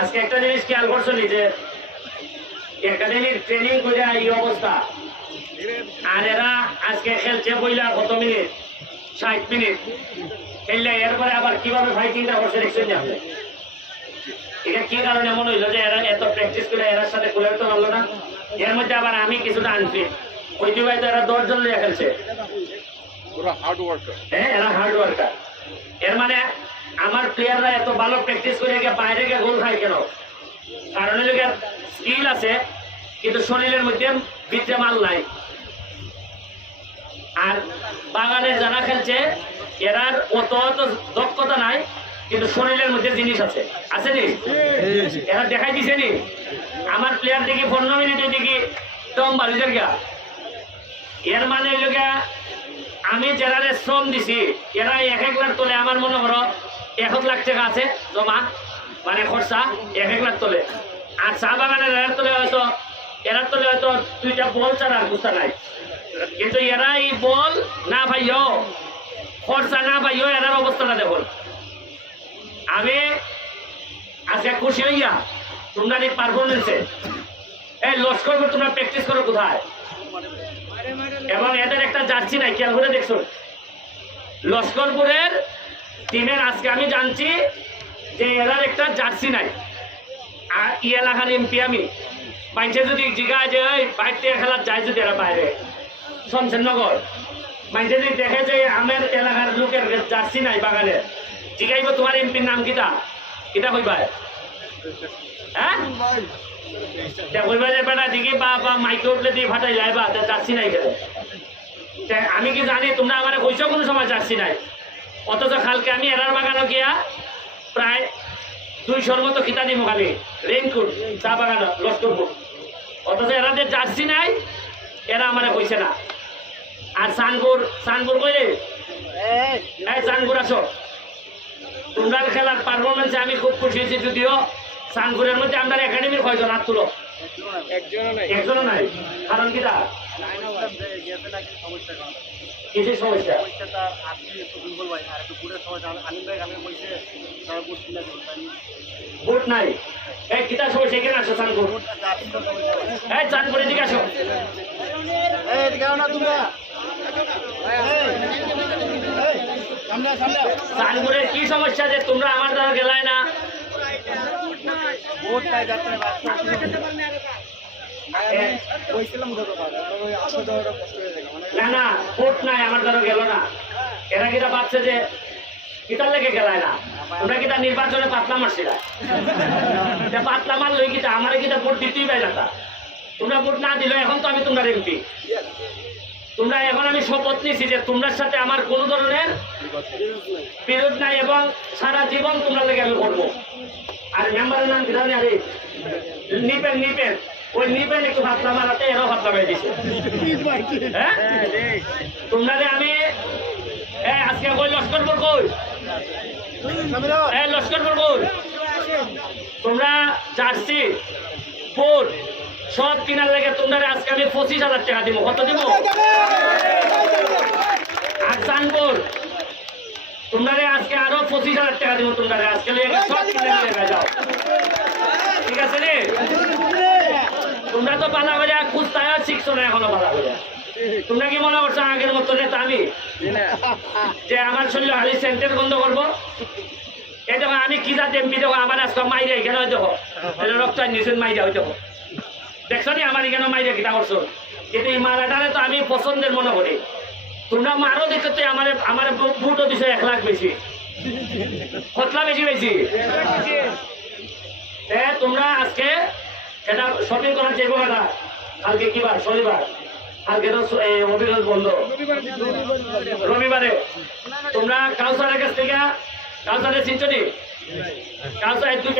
আজকে একটা জিনিস খেয়াল করছেন যে একাডেমির ট্রেনিং করে এই অবস্থা, আর এরা আজকে খেলছে বইলা কত মিনিট, 60 মিনিট খেললে এরপরে আবার কিভাবে ফাইটিংটা করছে দেখছেন যে আপনি। এটা কি কারণে মনে হইলো যে এরা এত প্র্যাকটিস করে এরার সাথে কুলার তো পারলো না। এর মধ্যে আবার আমি কিছুটা আনফিট, ওই দুই তো এরা 10 জন লিয়ে খেলছে। হ্যাঁ, এরা হার্ড ওয়ার্কার। এর মানে আমার প্লেয়াররা এত ভালো প্র্যাকটিস করে গিয়ে বাইরে গিয়ে গোল খায় কেন? কারণ স্কিল আছে কিন্তু শরীরের মধ্যে ভিতরে মাল নাই। আর বাগানে যারা খেলছে এরার অত দক্ষতা নাই কিন্তু শরীরের মধ্যে জিনিস আছে, আছে নি? এরা দেখাই দিছে নি? আমার প্লেয়ার দেখি 15 মিনিটে দেখি টম বাড়িদের গা। এর মানে আমি যারা শ্রম দিছি এরা 1 লাখ তোলে। আমার মনে করো 1 লাখ টাকা আছে জমা, মানে খরচা 1 লাখ তোলে। আর চা বাগানের এরার তোলে হয়তো 2টা বল ছাড়া আর বুঝতে নাই। কিন্তু এরা এই বল না পাইও, খরচা না পাইও, এরার অবস্থাটা দেখুন। আমি আজকে খুশি হইয়া তোমরা এই পারফরমেন্সে এই লস্কর তোমরা প্র্যাকটিস করো কোথায়? এবং এদের একটা জার্সি নাই, খেয়াল করে দেখছো লস্করপুরের টিমের। আজকে আমি জানছি যে এরার একটা জার্সি নাই। আর এলাকার এমপি আমি বাইরে যদি জিগায় যে বাইরে থেকে খেলার যায়, যদি এরা বাইরে শমশেরনগর বাইরে যদি দেখে যে আমার এলাকার লোকের জার্সি নাই বাগানের, জিগাইব তোমার এমপির নাম কিটা কিটা কইবা? হ্যাঁ, কইবা যে বেটা দেখি বা মাইকে উঠলে দিয়ে ফাটাই যাইবা জার্সি নাই খেলে। আমি কি জানি তোমরা আমার কইছো কোনো সময় জার্সি নাই? অথচ কালকে আমি এরার বাগানো গিয়া প্রায় 200-র মতো খিতা দিব খালি রেইনকোট চা বাগানো লস্করপুর। অথচ এরাদের জার্সি নাই, এরা আমার কইছে না। আর সানপুর কইলে এই সানপুর আসো, তোমরা খেলার পারফরমেন্সে আমি খুব খুশি হয়েছি। যদিও সানপুরের মধ্যে আমরা একাডেমির কয়জন হাত তুলো? একজনও নাই। কারণ কিটা? কিসের সমস্যা? বুট নাই। এই কিটা সমস্যা? এখানে আসো সানপুর, এই চাঁদপুরের দিকে আসো। চাঁদপুরের কি সমস্যা যে তোমরা আমার দ্বারা গেলায় না? না না, ভোট নাই, আমার দ্বারা গেল না। এরা কিটা ভাবছে যে কিতার লেগে গেলায় না? তোমরা কিটা নির্বাচনে পাতলা মারছিলা? পাতলা মার লই কিটা আমার কিটা ভোট দিতেই পাই না। তোমরা ভোট না দিল, এখন তো আমি তোমরা এমপি। তোমরা এখন আমি শপথ নিছি যে তোমরার সাথে আমার কোনো ধরনের বিরোধ নাই এবং সারা জীবন তোমরা লেগে আমি করবো। আর মেম্বারের নাম কিনা আরে নিপেন ওই নিপেন একটু ভাতলা মারাতে এরাও ভাতলা মেরে দিছে। হ্যাঁ, তোমরা আমি আজকে কই লস্করপুর কই লস্করপুর কই তোমরা জার্সি বুট সব কিনার লেগে তোমরা আজকে আমি 25,000 টাকা দিব। কত দিব? আর চানপুর তোমরা আজকে আরো 25,000 টাকা দিব। তোমরা আজকে সব কিনে লেগে যাও, ঠিক আছে রে? তোমরা তো পালা হয়ে খুঁজতে শিখছো না এখনো পালা হয়ে। তোমরা কি মনে করছো আগের মতো নেতা আমি যে আমার শরীর হালি সেন্টার বন্ধ করবো? এই দেখো আমি কি যাতে এমপি দেখো আমার আজকে মাইরে এখানে দেখো রক্ত নিয়েছেন মাইরা হয়ে দেখো, দেখছো নি আমার এখানে মাইরে কিনা করছো? কিন্তু এই মারাটারে তো আমি পছন্দের মনে করি। তোমরা মারো দেখো তো আমার বুটও দিছো 1 লাখ বেশি, কতলা বেশি। তোমরা আজকে এটা শপিং করার যে না, কালকে কি বার? শনিবার। কালকে তো অফিস বন্ধ, রবিবারে। তোমরা কাউসারের কাছ থেকে কাউসারের চিনছো নি? কাউসার 2